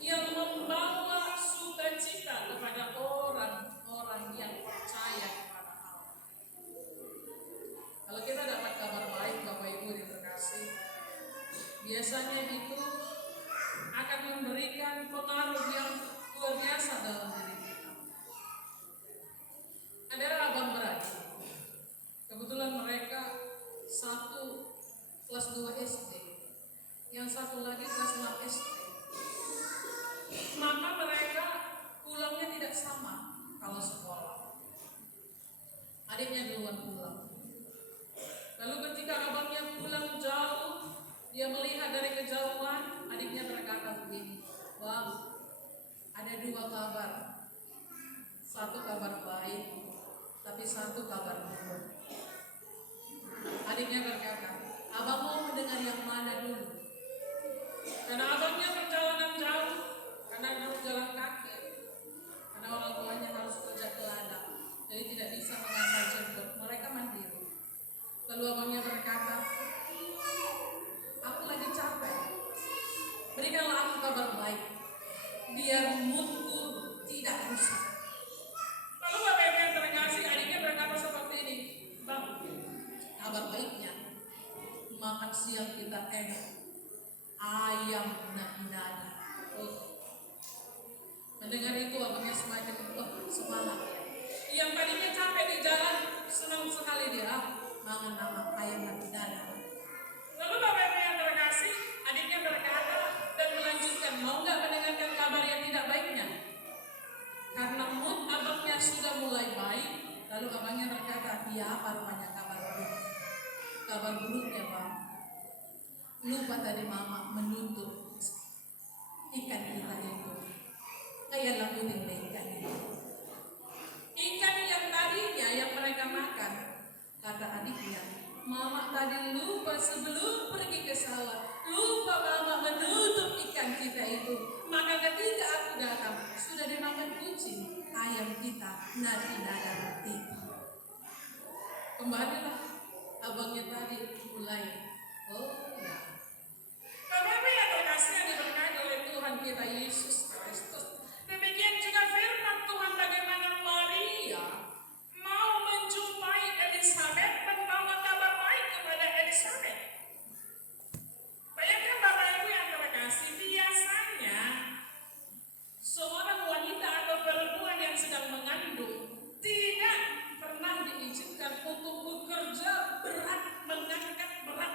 yang membawa sukacita kepada orang-orang yang percaya kepada Allah. Kalau kita dapat kabar baik, Bapak Ibu yang terkasih, biasanya itu akan memberikan pengaruh yang luar biasa dalam diri kita. Adalah abang beradik. Kebetulan mereka satu kelas 2 SD, yang satu lagi kelas 6 SD. Maka mereka pulangnya tidak sama kalau sekolah. Adiknya duluan pulang. Lalu ketika abangnya pulang jauh, dia melihat dari kejauhan, adiknya berkata begini, "Bang, ada 2 kabar. Satu kabar baik, tapi satu kabar buruk." Adiknya berkata, "Abang mau mendengar yang mana dulu?" Karena abangnya perjalanan jauh, karena harus jalan kaki, karena orang tuanya harus kerja ke ladang, jadi tidak bisa mengantar jemput. Mereka mandiri. Lalu abangnya berkata, "Aku lagi capek. Berikanlah aku kabar baik, biar moodku tidak rusak." Lalu Bapak Ibu yang terkasih, adiknya berkata seperti ini, "Bang, kabar baiknya, makan siang kita enak, ayam nadi-nadi." Mendengar itu abangnya semakin semangat. Yang tadinya capek di jalan, senang sekali dia makan nama ayam nadi-nadi. Lalu Bapak Ibu yang terkasih, adiknya berkata dan melanjutkan, "Mau nggak mendengarkan kabar yang tidak baiknya?" Karena mood abangnya sudah mulai baik, lalu abangnya berkata, "Iya, apa rupanya kabar buruk?" "Kabar buruknya, Bang, lupa tadi Mama menuntut ikan kita itu. Kayak lamputin ikan itu. Ikan yang tadinya yang mereka makan," kata adiknya, "Mama tadi lupa sebelum pergi ke sawah, lupa Mama menutup ikan kita itu. Maka ketika aku datang, sudah dimakan kucing, ayam kita nadi-nadi." Kembalilah abangnya tadi mulai, "Oh ya." Bapak yang terkasih yang diberkati oleh Tuhan kita Yesus Kristus. Demikian juga firman Tuhan bagaimana Maria mau menjumpai Elizabeth, membawa kabar baik kepada Elizabeth. Bayangkan Bapak Ibu yang terkasih, biasanya seorang wanita atau perempuan yang sedang mengandung tidak pernah diizinkan untuk bekerja berat, mengangkat berat.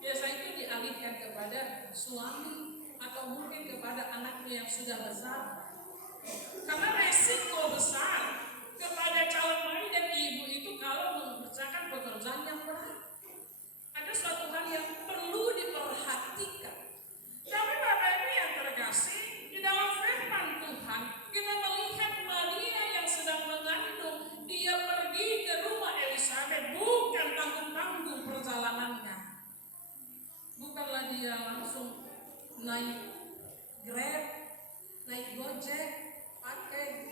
Biasa itu dialihkan kepada suami atau mungkin kepada anaknya yang sudah besar. Karena resiko besar kepada calon bayi dan ibu itu kalau mengerjakan pekerjaan yang berat. Ada suatu hal yang perlu diperhatikan. Tapi Bapak Ibu yang terkasih, di dalam firman Tuhan kita melihat Maria yang sedang mengandung, dia pergi ke rumah Elizabeth, bukan tanggung-tanggung perjalanannya. Bukanlah dia langsung naik Grab, naik Gojek, pakai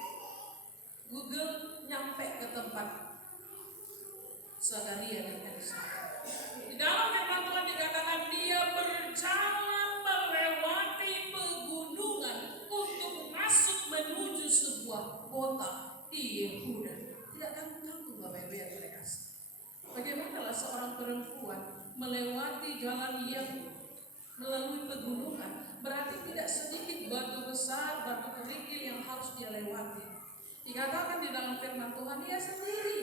Google, nyampe ke tempat Zakaria dan Elizabeth. Di dalam firman Tuhan dikatakan dia berjalan melewati pegunungan untuk masuk menuju sebuah kota di Yehuda. Tidak tanggung-tanggung Bapak Ibu yang terkasih. Bagaimanalah seorang perempuan melewati jalan yang melalui pegunungan, berarti tidak sedikit batu besar, batu kerikil yang harus dia lewati. Dikatakan di dalam firman Tuhan dia sendiri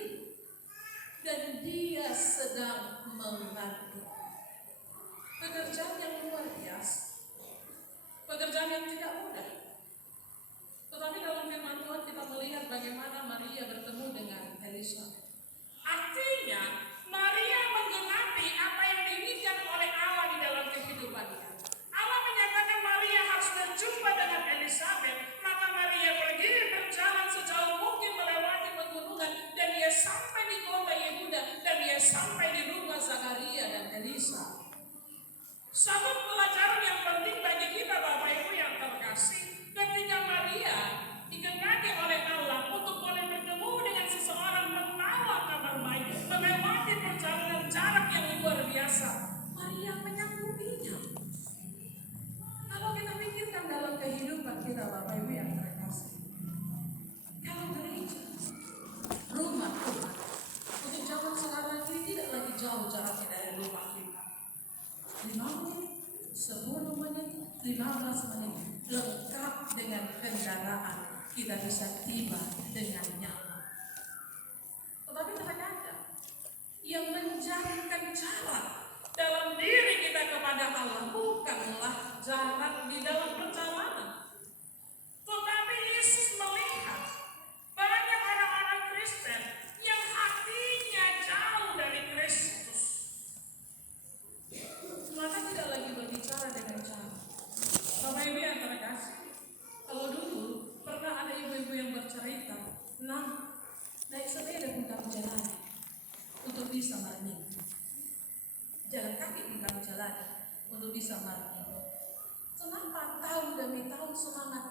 dan dia sedang mengandung. Pekerjaan yang luar biasa, pekerjaan yang tidak mudah. Tetapi dalam firman Tuhan kita melihat bagaimana Maria bertemu dengan Elizabeth. Artinya Maria menggenapi apa yang diinginkan oleh Allah di dalam kehidupannya. Allah menyatakan Maria harus berjumpa dengan Elizabeth, maka Maria pergi berjalan sejauh mungkin melewati pegunungan dan dia sampai di kota Yehuda dan dia sampai di rumah Zakaria dan Elisa. Satu pelajaran yang Bapak Ibu yang terkasih, kalau gereja, rumah Tuhan, untuk zaman sekarang ini tidak lagi jauh jaraknya dari rumah kita. 5 menit, 10 menit, 15 menit, lengkap dengan kendaraan, kita bisa tiba dengan nyaman. Tetapi terkadang yang menjadikan jarak dalam diri kita kepada Allah bukanlah jarak di dalam perjalanan, tetapi Yesus melihat banyak orang-orang Kristen yang hatinya jauh dari Kristus, maka tidak lagi berbicara dengan cara. Bapak Ibu yang terkasih, kalau dulu pernah ada ibu-ibu yang bercerita, naik sepeda pun kami jalani untuk bisa merenung, jalan kaki pun kami jalani untuk bisa merenung. Kenapa tahun demi tahun semangat